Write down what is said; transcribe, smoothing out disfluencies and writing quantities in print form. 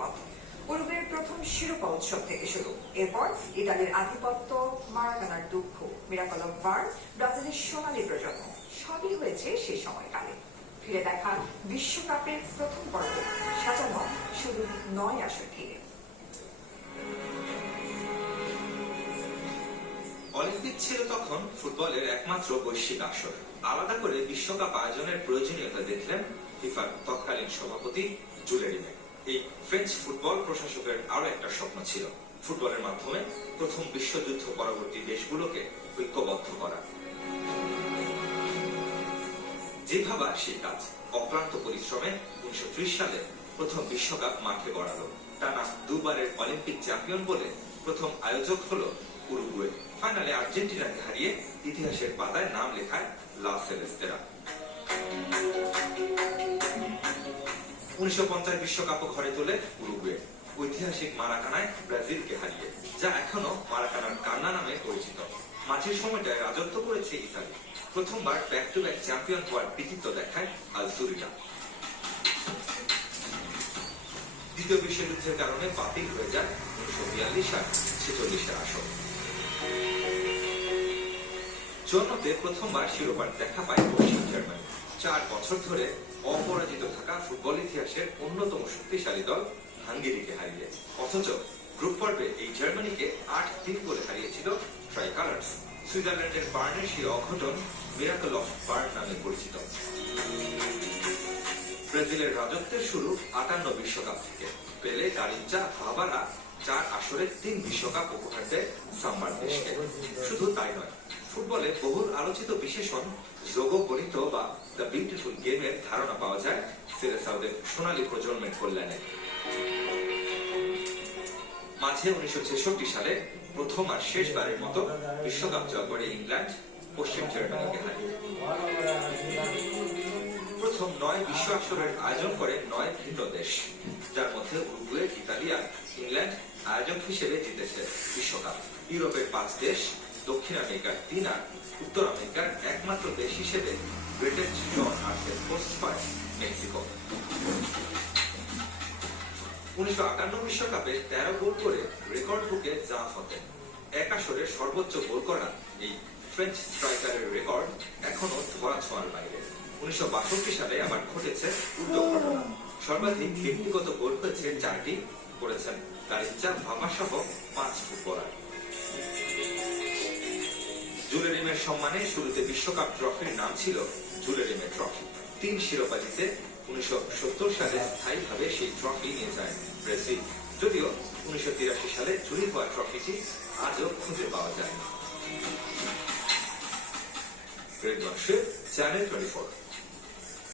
গতিপথ। উরুগুয়ের প্রথম শিরোপা উৎসব থেকে শুরু, এরপর ইতালির আধিপত্য, মারাকানার দুঃখ, মিরাকল অফ ভার, ব্রাজিলের সোনালী প্রজন্ম, সবই হয়েছে সেই সময়কালে। ফিরে দেখা বিশ্বকাপের প্রথম পর্ব, সাজানো শুধু 9 আসর ঘিরে। অলিম্পিক ছিল তখন ফুটবলের একমাত্র বৈশ্বিক আসর। আলাদা করে বিশ্বকাপ আয়োজনের প্রয়োজনীয়তা দেখলেন ফিফার তৎকালীন সভাপতি জুলে রিমের। এই ফ্রেঞ্চ ফুটবল প্রশাসকের আরো একটা স্বপ্ন ছিল, ফুটবলের মাধ্যমে প্রথম বিশ্বযুদ্ধ পরবর্তী দেশগুলোকে ঐক্যবদ্ধ করা। যে ভাবা সেই কাজ, অক্লান্ত পরিশ্রমে 1930 সালে প্রথম বিশ্বকাপ মাঠে গড়ালো। টানা দুবারের অলিম্পিক চ্যাম্পিয়ন বলে প্রথম আয়োজক হলো উরুগুয়ে। ফাইনালে আর্জেন্টিনাকে হারিয়ে ইতিহাসের পাতায় নাম লেখায় লা সেলেস্তেরা। 1950 বিশ্বকাপও ঘরে তোলে উরুগুয়ে, ঐতিহাসিক মারাকানায় ব্রাজিলকে হারিয়ে, যা এখনো মারাকানার কান্না নামে পরিচিত। মাঝের সময়টায় রাজত্ব করেছে ইতালি। প্রথমবার ব্যাক টু ব্যাক চ্যাম্পিয়ন হওয়ার কৃতিত্ব দেখায় আলজুরিনা। দ্বিতীয় বিশ্বযুদ্ধের কারণে বাতিল হয়ে যায় 1942 আর 1946-এর আসর। জন্মতে প্রথমবার শিরোপার দেখা পায় পশ্চিম জার্মানি। 4 বছর ধরে অপরাজিত থাকা ফুটবল ইতিহাসের অন্যতম শক্তিশালী দল হাঙ্গেরিকে হারিয়ে, অথচ গ্রুপ পর্বে এই জার্মানিকে 8-3 গোলে হারিয়েছিল ট্রাইকালার্স। সুইজারল্যান্ডের বার্নের সেই অঘটন মিরাকল অফ বার্ন নামে পরিচিত। ব্রাজিলের রাজত্বের শুরু 58 বিশ্বকাপ থেকে। পেলে, গারিঞ্চা, ভাবারা 4 আসরে 3 বিশ্বকাপ উপহার দেয় সাম্বার দেশকে। শুধু তাই নয়, ফুটবলে বহুল আলোচিত বিশেষণ যোগ গণিত বা দ্য বিউটিফুল গেমের ধারণা পাওয়া যায় সেলেসাওদের সোনালী প্রজন্মের কল্যাণে। মাঝে 1966 সালে প্রথম আর শেষবারের মতো বিশ্বকাপ জয় করে ইংল্যান্ড পশ্চিম জার্মানিকে হারিয়ে। প্রথম 9 বিশ্ব আসরের আয়োজন করে 9 ভিন্ন দেশ, যার মধ্যে উরুগুয়ে, ইতালি আর ইংল্যান্ড আয়োজক হিসেবে জিতেছে বিশ্বকাপ। ইউরোপের 5 দেশ, দক্ষিণ আমেরিকার 3 আর উত্তর আমেরিকার একমাত্র দেশ হিসেবে গ্রেটেস্ট জন আর্থের পোস্ট পায় মেক্সিকো। 1958 বিশ্বকাপে 13 গোল করে রেকর্ড বুকে জাফ হতেন। এক আসরে সর্বোচ্চ গোল করা এই ফ্রেঞ্চ স্ট্রাইকারের রেকর্ড এখনো ধরাছোঁয়ার বাইরে। 1962 সালে আবার ঘটেছে উল্টো ঘটনা। সর্বাধিক ব্যক্তিগত গোল হয়েছে 4টি, করেছেন গারিঞ্চা, ভাবা সহ 5 ফুটবলার। জুলে রিমের সম্মানে শুরুতে বিশ্বকাপ ট্রফির নাম ছিল জুলে রিমের ট্রফি। 3 শিরোপা জিতে 1970 সালে স্থায়ীভাবে সেই ট্রফি নিয়ে যায় ব্রাজিল। যদিও 1983 সালে চুরি হওয়া ট্রফিটি আজও খুঁজে পাওয়া যায়নি। চ্যানেল 24।